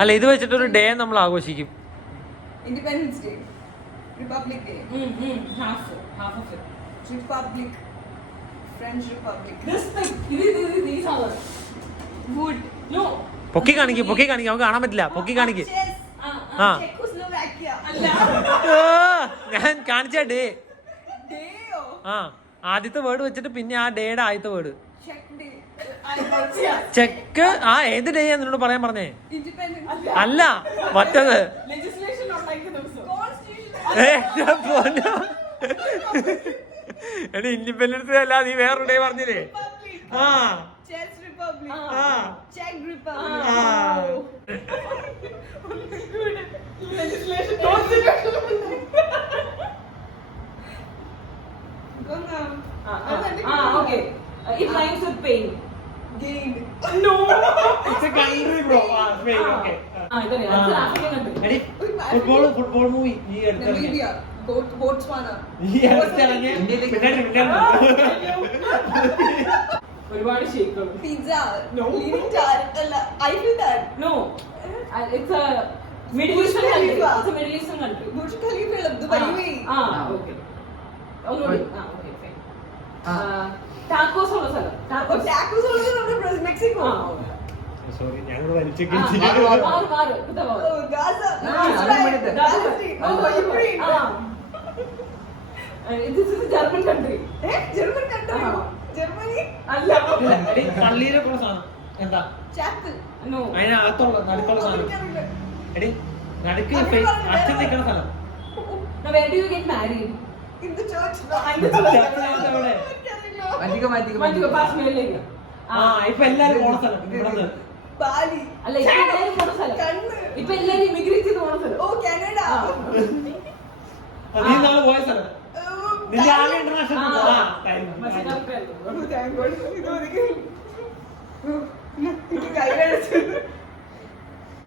അല്ല ഇത് വെച്ചിട്ടൊരു ഡേ നമ്മൾ ആഘോഷിക്കും. Independence day, republic day, republic, French republic. പൊക്കി കാണിക്കും നമുക്ക് കാണാൻ പറ്റില്ല. പൊക്കി കാണിക്കും. ആ ഞാൻ കാണിച്ച ഡേ. ആ ആദ്യത്തെ വേർഡ് വെച്ചിട്ട് പിന്നെ ആ ഡേയുടെ ആദ്യത്തെ വേർഡ് ചെക്ക്. ആ ഏത് ഡേ നിന്നോട് പറയാൻ പറഞ്ഞേ? അല്ല മറ്റത്. എടി ഇൻഡിപെൻഡൻസ് ഡേ അല്ല, നീ വേറൊരു ഡേ പറഞ്ഞില്ലേ? ആ Okay. It rhymes with pain. Gained. No. It's a country, bro. Spain. Okay. It's an African country. Eddie, football movie. Namibia. Botswana. ഒരുപാട് ഷേക്കുകൾ. Pizza. No. Leaning Tower. Eiffel Tower. No. It's a Middle Eastern country. It's a Middle Eastern country. Burj Khalifa. Dubai. Okay. Okay, fine. Tacos ഉള്ള സ്ഥലം. Tacos ഉള്ള Mexico. Sorry ഞങ്ങൾ വലിച്ചേക്ക്. Gaza. This is a German country. German country. Germany. അല്ല. പള്ളിയിലൊക്കെ ഉള്ള സാധനം എന്താ? Chapel. No. അതിനകത്തുള്ള നടുക്കുള്ള സാധനം. എടി നടുക്ക് അച്ഛൻ നിൽക്കുന്ന സ്ഥലം. Now where do you get married? In the church. ഇപ്പൊ എല്ലാരും പോണ സ്ഥലം ബാലി. അല്ല ഇപ്പൊ എല്ലാരും പോണ സ്ഥലം. ഇപ്പൊ എല്ലാരും ഇമിഗ്രേറ്റ് ചെയ്ത് പോണ സ്ഥലം. ഓ കാനഡ. നീ നാളെ പോയ സ്ഥലം. നിന്റെ ആകെ ഇന്റർനാഷണൽ. കൈ